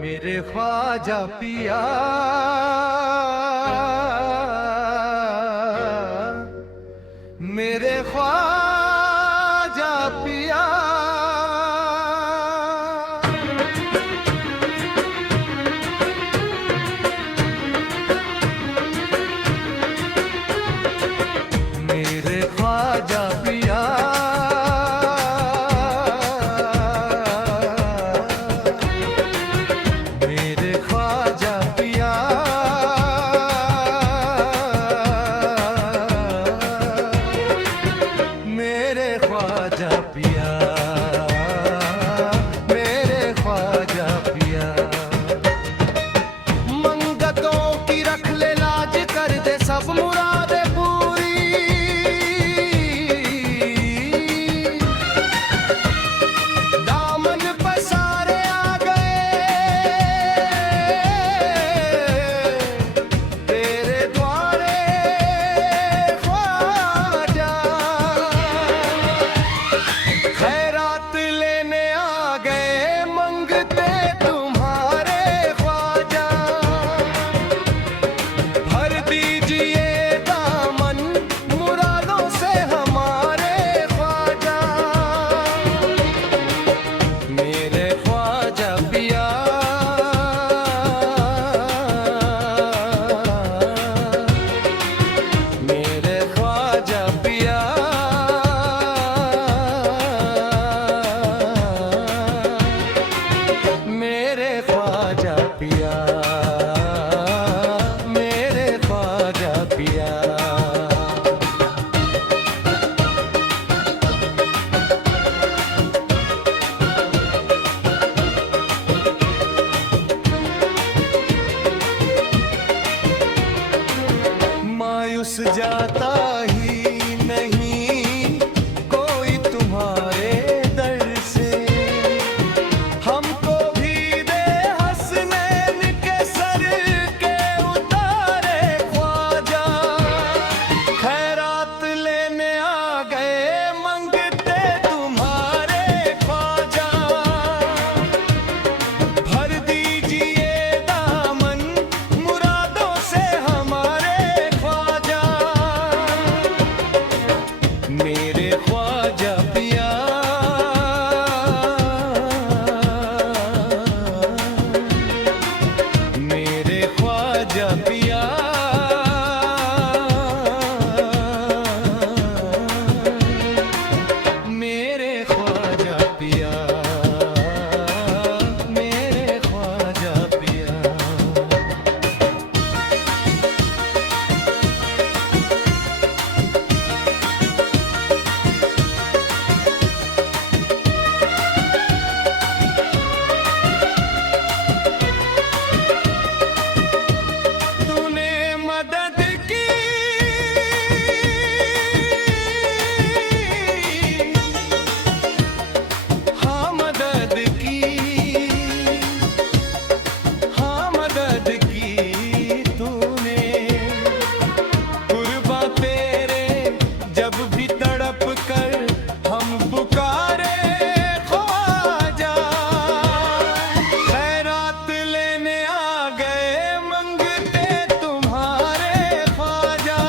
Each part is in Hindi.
मेरे ख्वाजा पिया, मेरे ख्वाजा पिया। मेरे ख्वाजा पिया, मेरे ख्वाजा पिया, मेरे ख्वाजा पिया, मेरे ख्वाजा पिया। मंगतों की रख ले लाज, कर दे सब मुरादे पूरी। दामन पसारे आ गए तेरे द्वारे ख्वाजा, खैरात लेने आ गए मंगते तुम्हारे ख्वाजा। भर दीजिए दामन मुरादों से हमारे ख्वाजा, मेरे ख्वाजा पिया, मेरे ख्वाजा पिया, मेरे ख्वाजा पिया, मेरे ख्वाजा पिया। मायूस जाता ही नहीं कोई तुम्हारे दर से, हमको भी दे हसनैन के सर के उतारे ख्वाजा। खैरात लेने आ गए मंगते तुम्हारे ख्वाजा। भर दीजिए दामन मुरादों से हमारे ख्वाजा, मेरे ख्वाजा पिया, मेरे ख्वाजा पिया, मेरे ख्वाजा पिया, मेरे ख्वाजा पिया। तूने मदद की, हाँ मदद की, हाँ मदद की तूने। कुर्बा तेरे जब भी तड़प कर हम पुकारे ख्वाजा। खैरात लेने आ गए मंगते तुम्हारे ख्वाजा।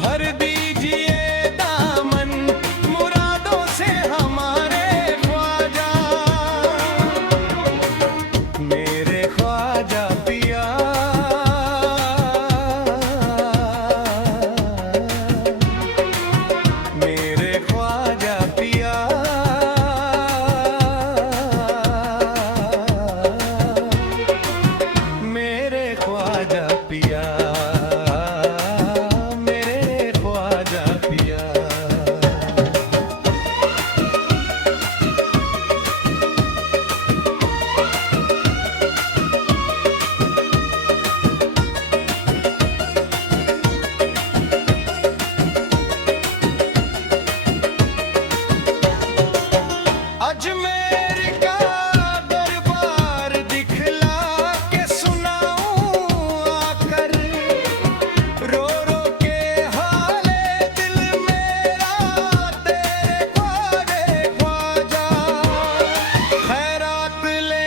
भर दीजिए दामन मुरादों से हमारे ख्वाजा, मेरे ख्वाजा पिया, मेरे ख्वाजा पिया, मेरे ख्वाजा पिया, मेरे ख्वाजा पिया। अजमेर का दरबार दिखला के सुनाऊं आकर, रो रो के हाले दिल मेरा तेरे ख्वाजे ख्वाजा। खैरात ले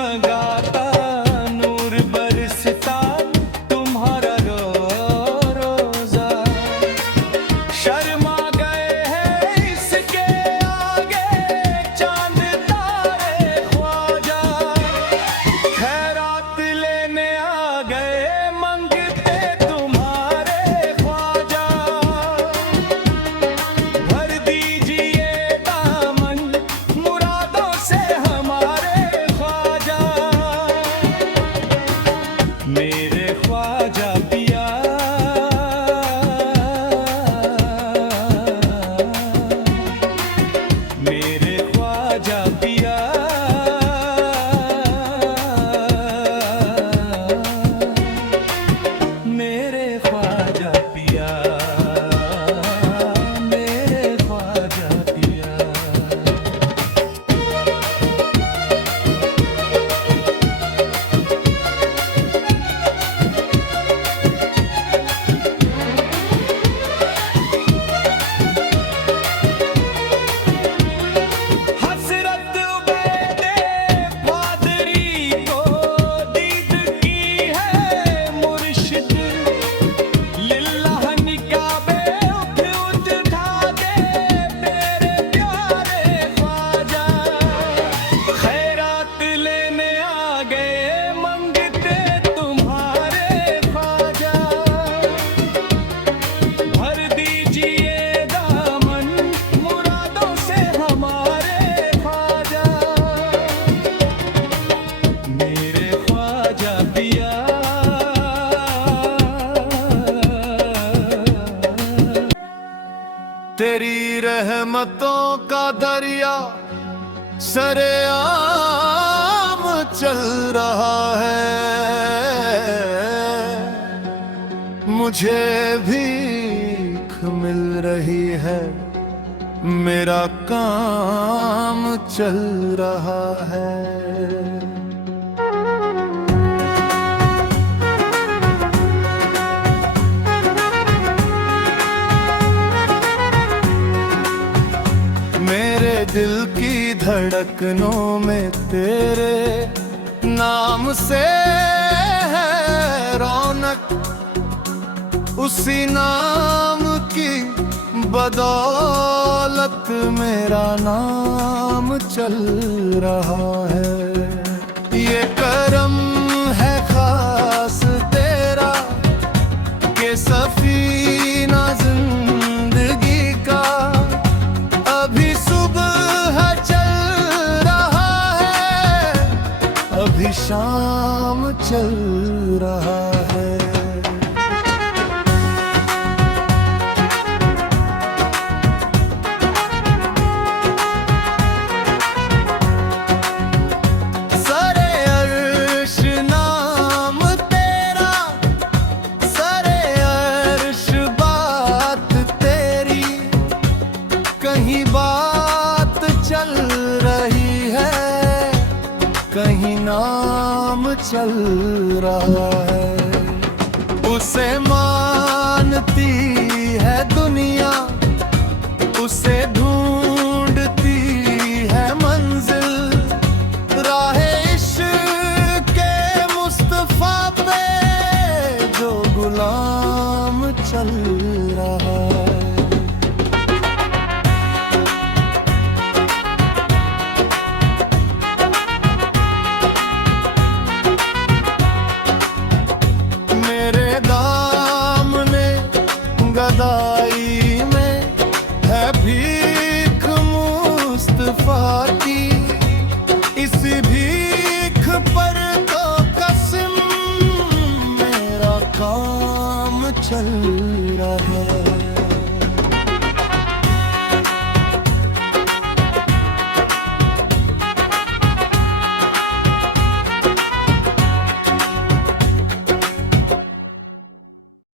जगमगाता नूर बरसता तुम्हारा रोजा। शर्मा गए हैं इसके आगे चांद तारे ख्वाजा। खैरात लेने आ गए मंगते तुम्हारे ख्वाजा। भर दीजिए दामन मुरादों से हमारे ख्वाजा। मेरे ख्वाजा पिया, मेरे ख्वाजा पिया, मेरे ख्वाजा पिया, मेरे ख्वाजा पिया। हसरत बेटे पादरी को दीद की है मुर्शिद। लिल्लाह निकाबे उठ उठा दे तेरे प्यारे ख्वाजा। खैरात लेने आ गए मंगते तुम्हारे ख्वाजा। भर दीजिए दामन मुरादों से हमारे ख्वाजा। मेरे ख्वाजा पिया, तेरी रहमतों का दरिया सरेआम चल रहा है। मुझे भीख मिल रही है, मेरा काम चल रहा है। मेरे दिल की धड़कनों में तेरे नाम से है रौनक। उसी नाम की बदौलत मेरा नाम चल रहा है। ये करम है खास तेरा के सफीना जिंदगी का अभी सुबह चल रहा है, अभी शाम चल रहा है। सरे अर्श नाम तेरा, सरे अर्श बात तेरी। कहीं बात चल रही है, कहीं नाम चल रहा है। उसे मानती है दुनिया, उसे ढूंढती है मंजिल। राहे इश्क़ के मुस्तफ़ा पे जो गुलाम चल रहा है। मेरे दामने गदाई में है भीख मुस्तफा की। इस भीख पर तो कसम मेरा काम चल